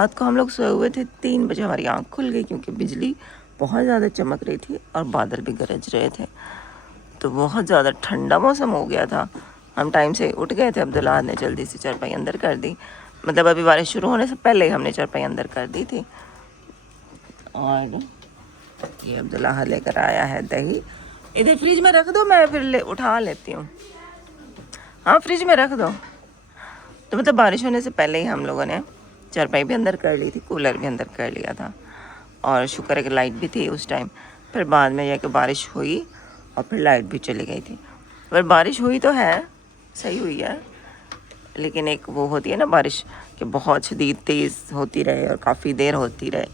रात को हम लोग सोए हुए थे, 3 बजे हमारी आँख खुल गई क्योंकि बिजली बहुत ज़्यादा चमक रही थी और बादल भी गरज रहे थे। तो बहुत ज़्यादा ठंडा मौसम हो गया था। हम टाइम से उठ गए थे। अब्दुल्ला ने जल्दी से चारपाई अंदर कर दी, मतलब अभी बारिश शुरू होने से पहले ही हमने चारपाई अंदर कर दी थी। और ये अब्दुल्ला लेकर आया है दही। इधर फ्रिज में रख दो, मैं फिर उठा लेती हूँ। हाँ फ्रिज में रख दो। तो मतलब बारिश होने से पहले ही हम लोगों ने चारपाई भी अंदर कर ली थी, कूलर भी अंदर कर लिया था। और शुक्र है कि लाइट भी थी उस टाइम। फिर बाद में जाके बारिश हुई और फिर लाइट भी चली गई थी। पर बारिश हुई तो है, सही हुई है, लेकिन एक वो होती है ना बारिश कि बहुत शदीद तेज़ होती रहे और काफ़ी देर होती रहे,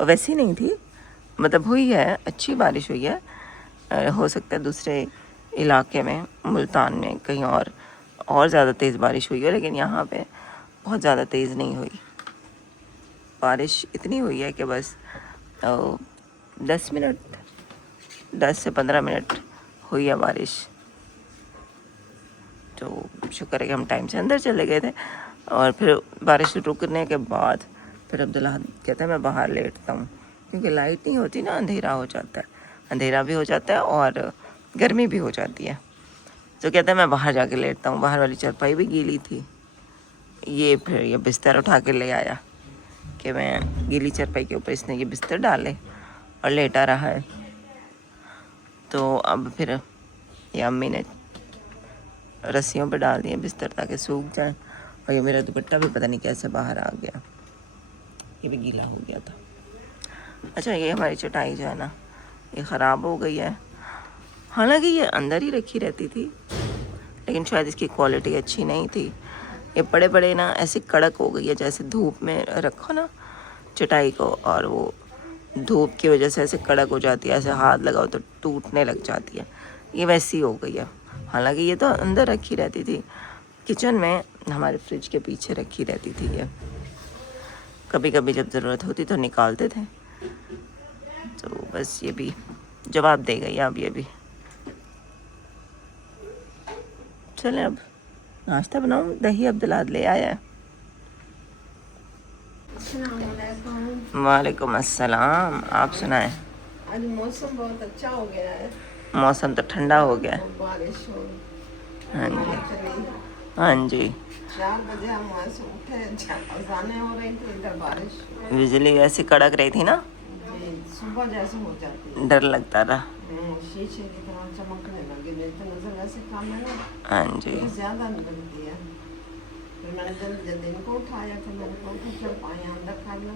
और वैसी नहीं थी। मतलब हुई है, अच्छी बारिश हुई है। हो सकता है दूसरे इलाके में, मुल्तान में कहीं और ज़्यादा तेज़ बारिश हुई है, लेकिन यहाँ पे बहुत ज़्यादा तेज़ नहीं हुई। बारिश इतनी हुई है कि बस 10 से 15 मिनट हुई है बारिश। तो शुक्र है कि हम टाइम से अंदर चले गए थे। और फिर बारिश रुकने के बाद फिर अब्दुल्ला कहता है मैं बाहर लेटता हूँ, क्योंकि लाइट नहीं होती ना, अंधेरा हो जाता है, अंधेरा भी हो जाता है और गर्मी भी हो जाती है। तो कहता है मैं बाहर जाके लेटता हूँ। बाहर वाली चारपाई भी गीली थी। ये फिर ये बिस्तर उठा के ले आया कि मैं गीली चारपाई के ऊपर इसने ये बिस्तर डाले और लेटा रहा है। तो अब फिर ये अम्मी ने रस्सियों पे डाल दिए बिस्तर ताकि सूख जाए। और ये मेरा दुपट्टा भी पता नहीं कैसे बाहर आ गया, ये भी गीला हो गया था। अच्छा, ये हमारी चटाई जो है ना, ये ख़राब हो गई है। हालांकि ये अंदर ही रखी रहती थी, लेकिन शायद इसकी क्वालिटी अच्छी नहीं थी। ये बड़े बड़े ना ऐसे कड़क हो गई है, जैसे धूप में रखो ना चटाई को और वो धूप की वजह से ऐसे कड़क हो जाती है, ऐसे हाथ लगाओ तो टूटने लग जाती है। ये वैसी हो गई है। हालांकि ये तो अंदर रखी रहती थी, किचन में हमारे फ्रिज के पीछे रखी रहती थी। ये कभी कभी जब ज़रूरत होती तो निकालते थे। तो बस ये भी जवाब दे गई अब ये भी। चलें अब नाश्ता बनाऊं। दही अब्दुल्ला ले आया है। वालेकुम अस्सलाम। आप सुनाएं। आज मौसम बहुत अच्छा हो गया है। मौसम तो ठंडा हो गया है। बारिश हो। हाँ जी, हाँ जी। 4 बजे हम वहाँ से उठे, अजानें हो रही थी, इधर बारिश। बिजली ऐसी कड़क रही थी ना, जी, सुबह जैसे हो जाती है। डर लगता रहा। शीशे की तरह चमकने लगी, नहीं तो नजर वैसे काम है ना। हाँ जी, ये ज्यादा लगती है। फिर मैंने जल्दी जल्दी इनको उठाया, फिर मैंने कहा उठो चल पाए अंदर कर लो।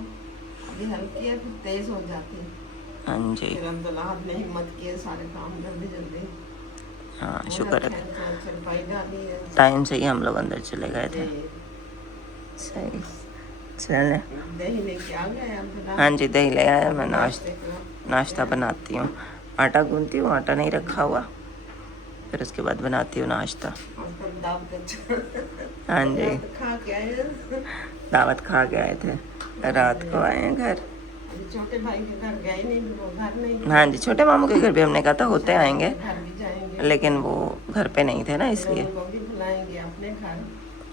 अभी हल्की है, फिर तेज हो जाती है। हाँ जी। फिर अब्दुल्ला ने हिम्मत किए, सारे काम जल्दी जल्दी। हाँ शुक्र है, चारपाई डाली है। टाइम से ही हम लोग अंदर चले गए थे। सही। चलें। दही लेके आ गए अब्दुल्ला। हाँ जी, दही ले आया। मैं नाश्ता बनाती हूँ। आटा गूंथती हूँ, आटा नहीं रखा हुआ, फिर उसके बाद बनाती हूँ नाश्ता। हाँ जी, खा के आए, दावत खा के आए थे, रात को आए हैं घर। छोटे भाई के घर गए नहीं, वो घर नहीं। हाँ जी, छोटे मामू के घर भी हमने कहा था होते आएंगे, घर भी जाएंगे, लेकिन वो घर पे नहीं थे ना, इसलिए। उनको भी बुलाएंगे अपने घर।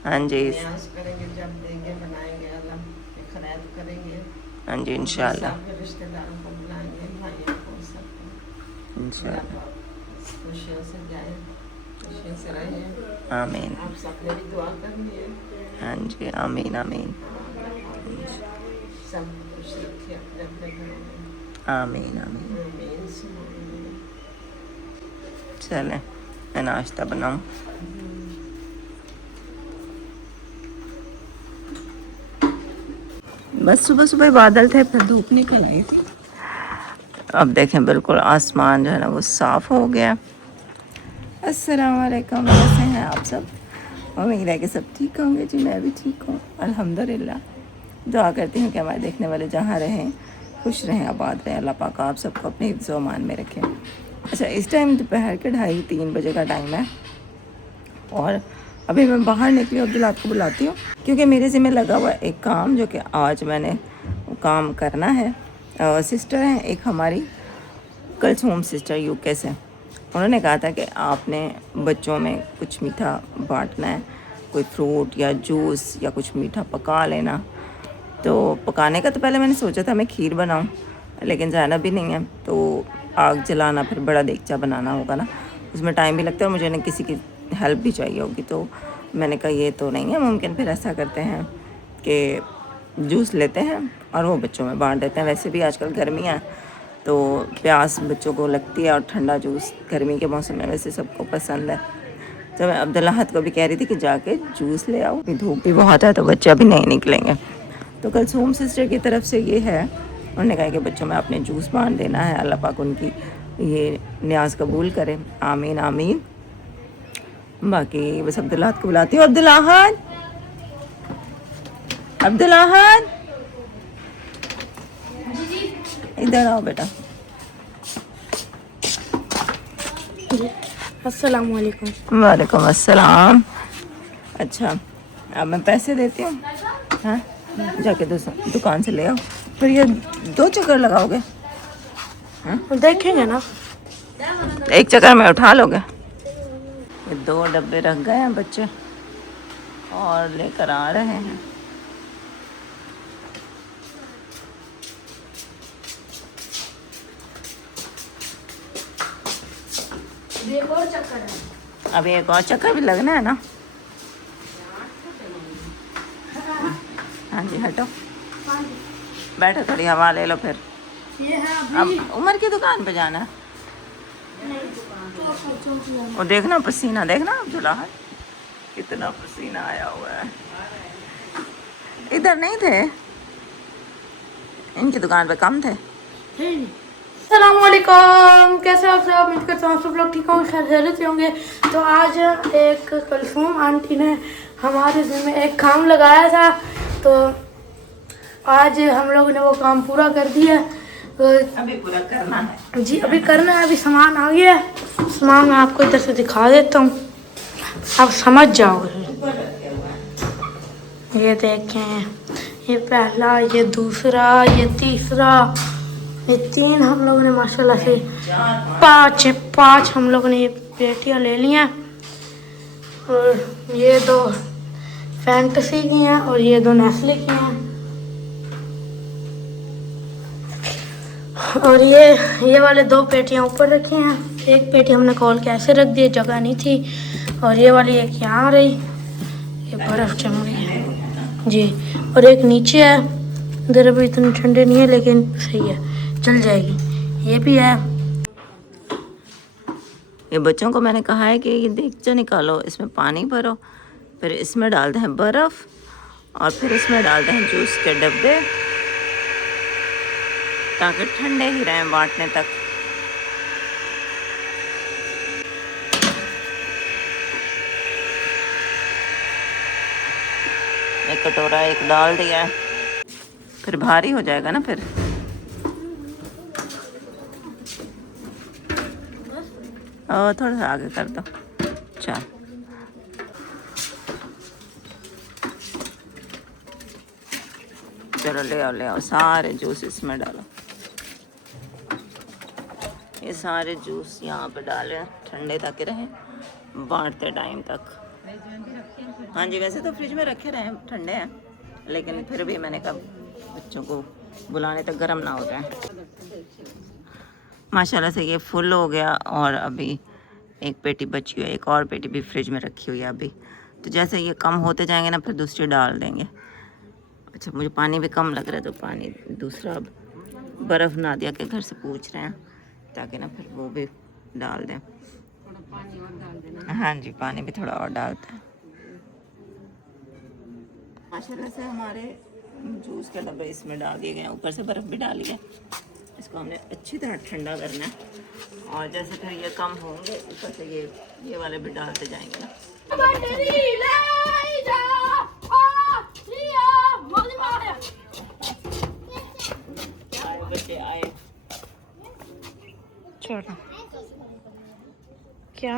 हाँ जी, न्यास करेंगे, जब देंगे बनाएंगे, अलग खैरात करेंगे। हाँ जी, इंशाल्लाह सबके रिश्तेदारों को बुलाएंगे, भाइयों को, सबको। इंशाल्लाह। खुशियों से जाए, खुशियों से रहें। आमीन। आप सबने भी दुआ करनी है। हाँ जी, आमीन आमीन। सब खुश रखे अपने अपने घरों में। आमीन आमीन। आमीन सुनो आमीन। चलें, मैं नाश्ता बनाऊँ। बस सुबह सुबह बादल थे, फिर धूप निकल आई थी। अब देखें बिल्कुल आसमान जो है ना वो साफ़ हो गया। अस्सलाम वालेकुम, कैसे हैं आप सब? उम्मीद है कि सब ठीक होंगे जी। मैं भी ठीक हूँ अल्हम्दुलिल्लाह। दुआ करती हूँ कि हमारे देखने वाले जहाँ रहें खुश रहें, आबाद रहें। अल्लाह पाक आप सबको अपने हिफ्ज़ व अमान में रखें। अच्छा, इस टाइम दोपहर के 2:30-3 बजे का टाइम है और अभी मैं बाहर निकली। अब्दुल्ला को बुलाती हूँ क्योंकि मेरे ज़िम्मे लगा हुआ एक काम जो कि आज मैंने काम करना है। सिस्टर हैं एक हमारी, कलसूम सिस्टर यूके से, उन्होंने कहा था कि आपने बच्चों में कुछ मीठा बांटना है, कोई फ्रूट या जूस या कुछ मीठा पका लेना। तो पकाने का तो पहले मैंने सोचा था मैं खीर बनाऊं, लेकिन ज़ैनब भी नहीं है, तो आग जलाना फिर बड़ा देगचा बनाना होगा ना, उसमें टाइम भी लगता है और मुझे ना किसी की हेल्प भी चाहिए होगी। तो मैंने कहा ये तो नहीं है मुमकिन, फिर ऐसा करते हैं कि जूस लेते हैं और वो बच्चों में बांट देते हैं। वैसे भी आजकल गर्मियाँ तो प्यास बच्चों को लगती है और ठंडा जूस गर्मी के मौसम में वैसे सबको पसंद है। तो मैं अब्दुल्लाहत को भी कह रही थी कि जाके जूस ले आओ, धूप भी बहुत है तो बच्चे अभी नहीं निकलेंगे। तो कलसूम सिस्टर की तरफ से ये है, उन्होंने कहा कि बच्चों में अपने जूस बांट देना है, अल्लाह पाक उनकी ये न्याज कबूल करे, आमीन आमीन। बाकी बस अब्दुल्लाहत को बुलाती हूँ। अब्दुल्लाहत, अब्दुल्लाहत इधर आओ बेटा। अस्सलाम वालेकुम। वालेकुम अस्सलाम। अच्छा अब मैं पैसे देती हूँ, हाँ जाके दुकान से ले आओ। फिर ये 2 चक्कर लगाओगे? देखेंगे ना, एक चक्कर में उठा लोगे? ये 2 डब्बे रख गए हैं बच्चे और लेकर आ रहे हैं। एक और चक्कर है। अभी एक और चक्कर भी लगना है ना। हाँ जी हटो, बैठो थोड़ी हवा ले लो। फिर ये है अब उमर की दुकान पे जाना है। और देखना पसीना, देखना अब्दुल्लाह कितना पसीना आया हुआ है। इधर नहीं थे, इनकी दुकान पे कम थे। अस्सलाम वालेकुम, कैसे आप सब? उम्मीद करता हूँ सब लोग ठीक होंगे, खैर खैरियत से होंगे। तो आज एक कलसूम आंटी ने हमारे घर में एक काम लगाया था, तो आज हम लोग ने वो काम पूरा कर दिया। तो अभी पूरा करना है जी, अभी करना है। अभी सामान आ गया है, सामान मैं आपको इधर से दिखा देता हूँ, आप समझ जाओगे। ये देखें, ये पहला, ये दूसरा, ये तीसरा, ये 3 हम लोगों ने माशाल्लाह से 5 हम लोगों ने ये पेटियाँ ले ली हैं। और ये 2 फैंटेसी की हैं और ये 2 नेस्ले की हैं। और ये वाले 2 पेटियाँ ऊपर रखी हैं। एक पेटी हमने खोल के ऐसे रख दी, जगह नहीं थी। और ये वाली एक यहाँ रही, ये बर्फ़ जम रही है जी। और एक नीचे है, इधर अभी इतने ठंडे नहीं है लेकिन सही है, चल जाएगी। ये भी है। ये बच्चों को मैंने कहा है कि ये देगचा निकालो, इसमें पानी भरो, फिर इसमें डालते हैं बर्फ़ और फिर इसमें डालते हैं जूस के डब्बे, ताकि ठंडे ही रहें बांटने तक। एक कटोरा एक डाल दिया है, फिर भारी हो जाएगा ना। फिर और थोड़ा सा आगे कर दो। चल चलो ले आओ सारे जूस इसमें डालो। ये सारे जूस यहाँ पे डाले, ठंडे तक रहे बांटते टाइम तक। हाँ जी, वैसे तो फ्रिज में रखे रहे ठंडे हैं, लेकिन फिर भी मैंने कहा बच्चों को बुलाने तक गर्म ना हो जाए। माशाल्लाह से ये फुल हो गया और अभी एक पेटी बची हुई है, एक और पेटी भी फ्रिज में रखी हुई है अभी। तो जैसे ये कम होते जाएंगे ना फिर दूसरी डाल देंगे। अच्छा मुझे पानी भी कम लग रहा है तो पानी दूसरा अब बर्फ़ नादिया के घर से पूछ रहे हैं, ताकि ना फिर वो भी डाल दें। हाँ जी, पानी भी थोड़ा और डालते हैं। माशाल्लाह से हमारे जूस के डब्बे इसमें डाल दिए गए हैं, ऊपर से बर्फ़ भी डाली है। इसको हमने अच्छी तरह ठंडा करना है और जैसे फिर ये कम होंगे ऊपर से ये वाले भी डालते जाएंगे ना। बच्चे आए छोटा क्या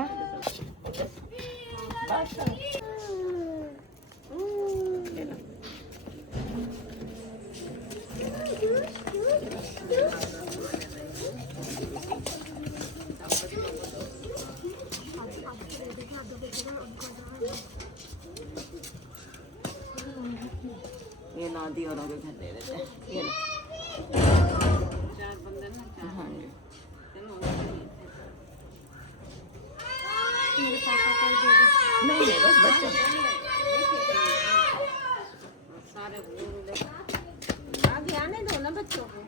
ये नादी और आगे घर ये लो। हाँ जी। नहीं नहीं बस बच्चों आगे आने दो ना बच्चों को।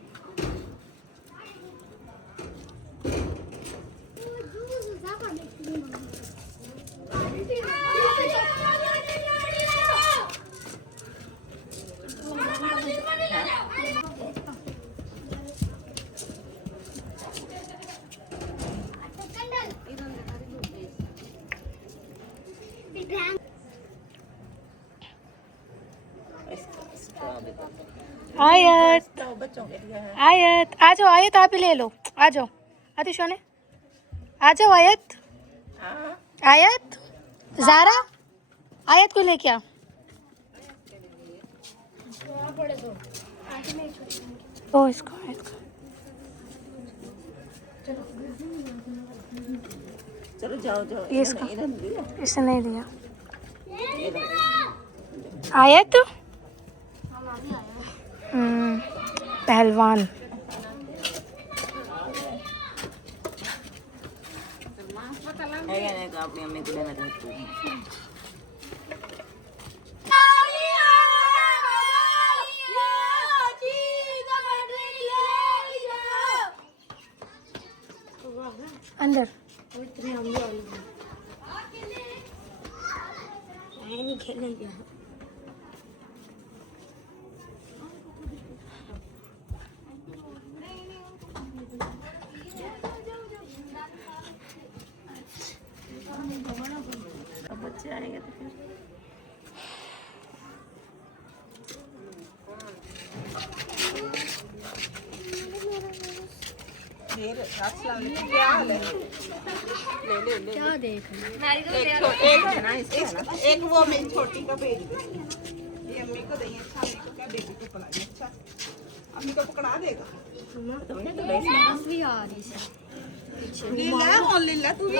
आयत तो बच्चों के लिए है। आयत आ जाओ, आयत आप ही ले लो, आ जाओ आतिशाने, आ जाओ आयत। हाँ आयत ज़ारा, आयत को लेके आ। तो इसको आयत को चलो जाओ जाओ। ये इसका इधर दिया। इसे नहीं दिया। आयत पहलवान। है या नहीं तो अपनी अम्मी को लेना चाहती हूँ। अंदर नहीं खेलेंगे। अब बच्चे आएंगे तो फिर क्या हाल है? क्या देख एक वो मेरी छोटी का भेज दे। ये अम्मी को देंगे। अच्छा अम्मी को क्या बेबी को पकड़ा। अच्छा अम्मी को पकड़ा देगा। लीला और लीला तू भी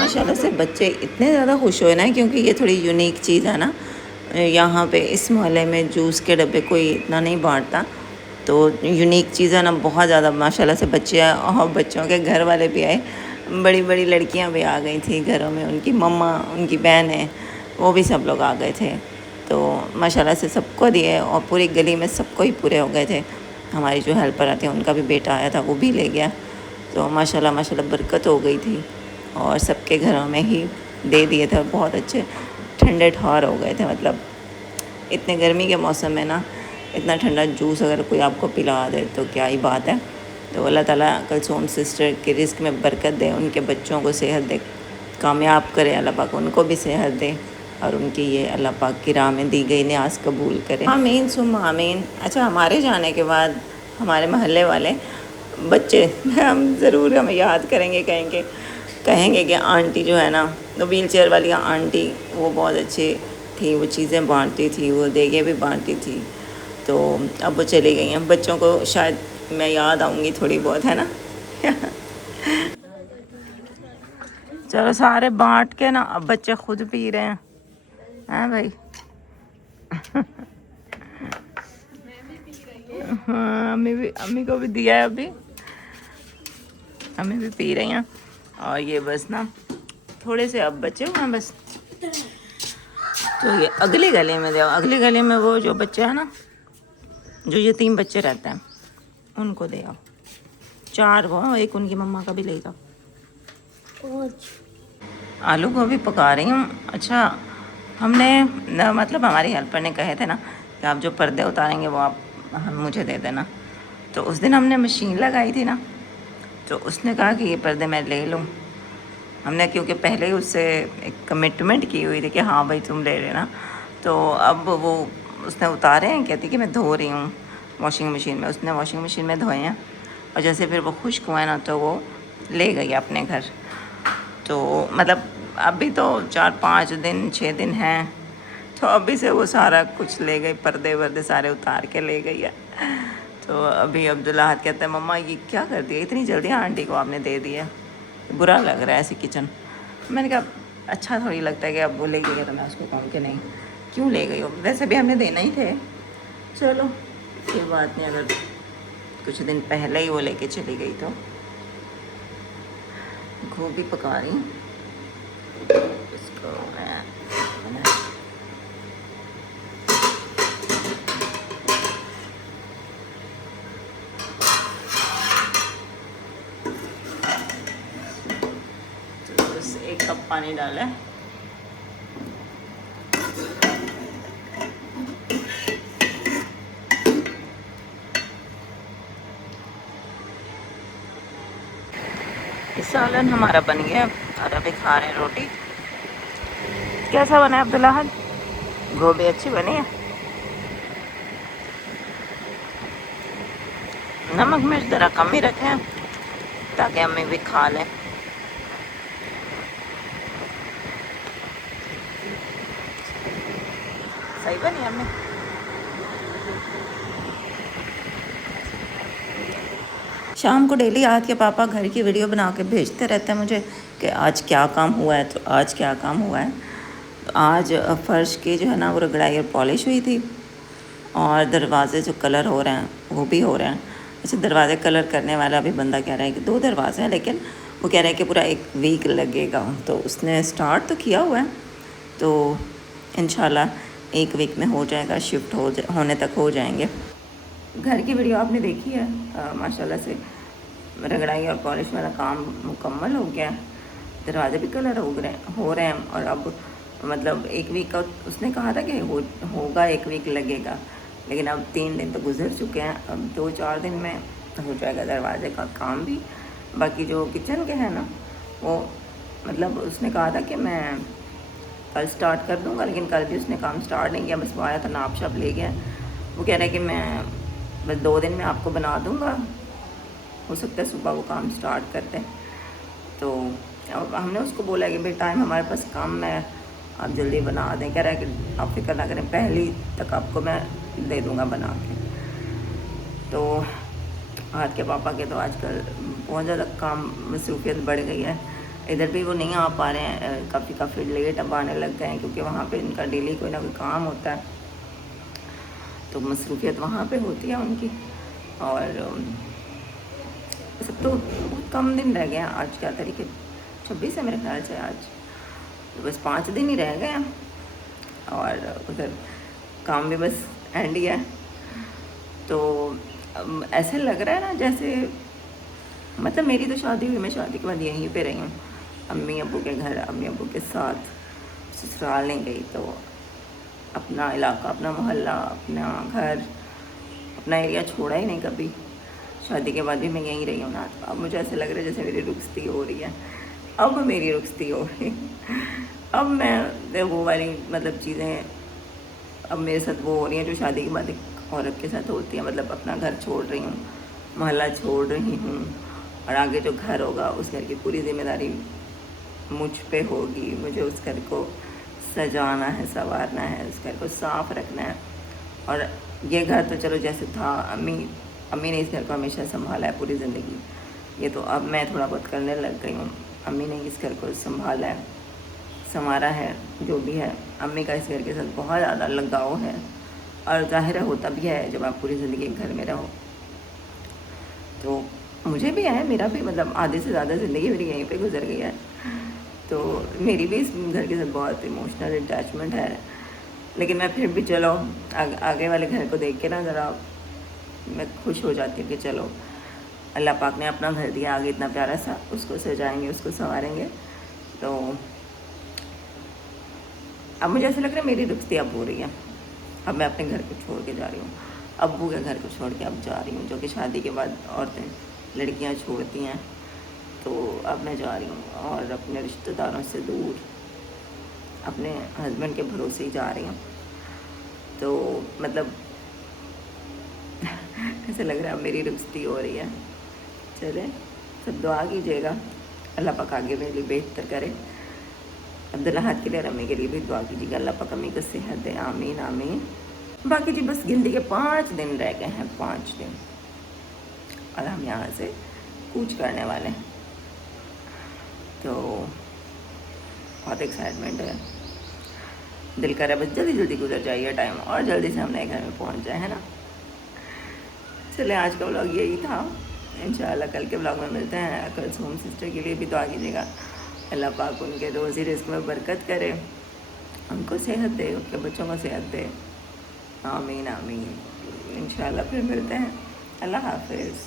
माशाल्लाह से बच्चे इतने ज़्यादा खुश हुए ना, क्योंकि ये थोड़ी यूनिक चीज़ है ना। यहाँ पे इस मोहल्ले में जूस के डब्बे कोई इतना नहीं बांटता, तो यूनिक चीज़ है ना, बहुत ज़्यादा माशाल्लाह से बच्चे आए और बच्चों के घर वाले भी आए। बड़ी बड़ी लड़कियाँ भी आ गई थी घरों में, उनकी मम्मा उनकी बहनें वो भी सब लोग आ गए थे। तो माशाल्लाह से सबको दिए और पूरी गली में सबको ही पूरे हो गए थे। हमारी जो हेल्पर आती है उनका भी बेटा आया था, वो भी ले गया। तो माशाल्लाह माशाल्लाह बरकत हो गई थी और सबके घरों में ही दे दिए थे। और बहुत अच्छे ठंडे ठहर हो गए थे। मतलब इतने गर्मी के मौसम में ना इतना ठंडा जूस अगर कोई आपको पिला दे तो क्या ही बात है। तो अल्लाह ताला कलसूम सिस्टर के रिस्क में बरकत दे, उनके बच्चों को सेहत दे, कामयाब करे अल्लाह पाक, उनको भी सेहत दे और उनकी ये अल्लाह पाक की राह में दी गई न्याज कबूल करे। आमीन सुम आमीन। अच्छा हमारे जाने के बाद हमारे मोहल्ले वाले बच्चे हम ज़रूर हमें याद करेंगे, कहेंगे कि आंटी जो है ना, तो व्हील चेयर वाली आंटी वो बहुत अच्छी थी, वो चीज़ें बांटती थी, वो देगे भी बांटती थी। तो अब वो चली गई हैं। बच्चों को शायद मैं याद आऊँगी थोड़ी बहुत, है ना। चलो सारे बांट के ना अब बच्चे खुद पी रहे हैं, हैं भाई। हाँ अम्मी को भी दिया है अभी, अम्मी भी पी रही हैं। और ये बस ना थोड़े से अब बचे हुए हैं बस। तो ये अगली गली में दो, अगली गली में वो जो बच्चे हैं ना, जो यतीम बच्चे रहते हैं उनको दे आओ। 4 वो, एक उनकी मम्मा का भी ले जाओ। आलू गोभी पका रही हूँ। अच्छा हमने मतलब हमारी हेल्पर ने कहे थे ना कि आप जो पर्दे उतारेंगे वो आप मुझे दे देना। तो उस दिन हमने मशीन लगाई थी ना, तो उसने कहा कि ये पर्दे मैं ले लूँ। हमने क्योंकि पहले ही उससे एक कमिटमेंट की हुई थी कि हाँ भाई तुम ले लेना। तो अब वो उसने उतारे हैं, कहती कि मैं धो रही हूँ वॉशिंग मशीन में। उसने वॉशिंग मशीन में धोए हैं और जैसे फिर वो खुश्क हुए ना तो वो ले गई अपने घर। तो मतलब अभी तो 4-5 दिन 6 दिन हैं, तो अभी से वो सारा कुछ ले गई, पर्दे वर्दे सारे उतार के ले गई है। तो अभी अब्दुल्ला हाथ कहता है मम्मा ये क्या कर दिया, इतनी जल्दी आंटी को आपने दे दिया, बुरा लग रहा है ऐसे किचन। मैंने कहा अच्छा थोड़ी लगता है कि अब वो ले गई है तो मैं उसको कहूँ कि नहीं क्यों ले गई हो? वैसे भी हमें देना ही थे। चलो कोई बात नहीं, अगर कुछ दिन पहले ही वो लेके चली गई तो। गोभी पका रही हूँ, इसको मैं तो बस 1 कप पानी डाला है। सालन हमारा बन गया और अभी खा रहे हैं रोटी। कैसा बना है अब्दुल्ला? गोभी अच्छी बनी है। नमक मिर्च ज़रा कम ही रखे हैं ताकि अम्मी भी खा लें। सही बनी अम्मी? शाम को डेली आज के पापा घर की वीडियो बना के भेजते रहते हैं मुझे कि आज क्या काम हुआ है, तो आज क्या काम हुआ है। तो आज फ़र्श की जो है ना वो रगड़ाई और पॉलिश हुई थी, और दरवाज़े जो कलर हो रहे हैं वो भी हो रहे हैं। अच्छा, दरवाज़े कलर करने वाला भी बंदा कह रहा है कि 2 दरवाजे हैं, लेकिन वो कह रहा है कि पूरा 1 वीक लगेगा। तो उसने स्टार्ट तो किया हुआ है, तो इंशाल्लाह 1 वीक में हो जाएगा, शिफ्ट होने तक हो जाएंगे। घर की वीडियो आपने देखी है, माशाल्लाह से रगड़ाई और पॉलिश वाला काम मुकम्मल हो गया, दरवाजे भी कलर हो रहे हैं। और अब मतलब 1 वीक का उसने कहा था कि होगा 1 वीक लगेगा, लेकिन अब 3 दिन तो गुजर चुके हैं। अब 2-4 दिन में हो जाएगा दरवाजे का काम भी। बाकी जो किचन के हैं ना वो मतलब उसने कहा था कि मैं कल स्टार्ट कर दूंगा, लेकिन कल भी उसने काम स्टार्ट नहीं किया। बस वो आया था, नाप शाप ले गया। वो कह रहा है कि मैं बस 2 दिन में आपको बना दूंगा, हो सकता है सुबह वो काम स्टार्ट करते हैं। तो अब हमने उसको बोला कि भाई टाइम हमारे पास कम है, आप जल्दी बना दें। कह रहा है कि आप फिक्र ना करें, पहली तक आपको मैं दे दूंगा बना के। तो आज के पापा के तो आजकल बहुत ज़्यादा काम मसरूफियत बढ़ गई है। इधर भी वो नहीं आ पा रहे हैं, काफ़ी लेट अब आने लग गए हैं, क्योंकि वहाँ पे इनका डेली कोई ना कोई काम होता है, तो मसरूफियत वहाँ पे होती है उनकी। और सब तो बहुत कम दिन रह गए हैं। आज क्या तारीख है? 26 है मेरे ख्याल से आज, तो बस 5 दिन ही रह गए हैं। और उधर काम भी बस एंड ही है। तो ऐसे लग रहा है ना जैसे मतलब मेरी तो शादी हुई, मैं शादी के बाद यहीं पे रही हूँ, अम्मी अब्बू के घर, अम्मी अब्बू के साथ। ससुराल नहीं गई, तो अपना इलाका, अपना मोहल्ला, अपना घर, अपना एरिया छोड़ा ही नहीं कभी। शादी के बाद भी मैं यहीं रही हूँ ना। तो अब मुझे ऐसे लग रहा है जैसे मेरी रुखसती हो रही है। अब मेरी रुखसती हो रही है। अब मैं वो वाली मतलब चीज़ें अब मेरे साथ वो हो रही हैं जो शादी के बाद एक औरत के साथ होती है। मतलब अपना घर छोड़ रही हूँ, मोहल्ला छोड़ रही हूँ, और आगे जो घर होगा उस घर की पूरी जिम्मेदारी मुझ पे होगी। मुझे उस घर को सजाना है, संवारना है, उस घर को साफ रखना है। और ये घर तो चलो जैसे था, अम्मी ने इस घर को हमेशा संभाला है पूरी ज़िंदगी। ये तो अब मैं थोड़ा बहुत करने लग गई हूँ। अम्मी ने इस घर को संभाला है, संवारा है, जो भी है। अम्मी का इस घर के साथ बहुत ज़्यादा लगाव है, और ज़ाहिर होता भी है जब आप पूरी ज़िंदगी घर में रहो। तो मुझे भी है, मेरा भी मतलब आधे से ज़्यादा ज़िंदगी मेरी यहीं पे गुजर गई है। तो मेरी भी इस घर के साथ बहुत इमोशनल अटैचमेंट है। लेकिन मैं फिर भी चलो आगे वाले घर को देख के ना ज़रा मैं खुश हो जाती हूँ कि चलो अल्लाह पाक ने अपना घर दिया आगे इतना प्यारा सा, उसको सजाएंगे, उसको संवारेंगे। तो अब मुझे ऐसा लग रहा है मेरी रुखसती अब हो रही है। अब मैं अपने घर को छोड़ के जा रही हूँ, अब्बू के घर को छोड़ के अब जा रही हूँ, जो कि शादी के बाद औरतें लड़कियाँ छोड़ती हैं। तो अब मैं जा रही हूँ और अपने रिश्तेदारों से दूर अपने हस्बैंड के भरोसे ही जा रही हूँ। तो मतलब ऐसा लग रहा है मेरी रुखसती हो रही है। चले सब दुआ कीजिएगा, अल्लाह पाक आगे मेरे लिए बेहतर करे। अब्दुल्ला हाथ के लिए और अम्मी के लिए भी दुआ कीजिएगा, अल्लाह पाक अम्मी को सेहत दे, आमीन आमीन। बाकी जी बस गिनती के 5 दिन रह गए हैं, 5 दिन, और हम यहाँ से कूच करने वाले हैं। तो बहुत एक्साइटमेंट है। दिल कर रहा है बस जल्दी जल्दी गुजर जाइए टाइम और जल्दी से हम नए घर में पहुंच जाए, है ना। चले आज का व्लॉग यही था। इंशाल्लाह कल के व्लॉग में मिलते हैं। कल सोम सिस्टर के लिए भी दुआ कीजिएगा, अल्लाह पाक उनके रोज़ी रिस्क में बरकत करे, उनको सेहत दे, उनके बच्चों को सेहत दे। आमीन आमीन। इंशाल्लाह फिर मिलते हैं। अल्लाह हाफिज़।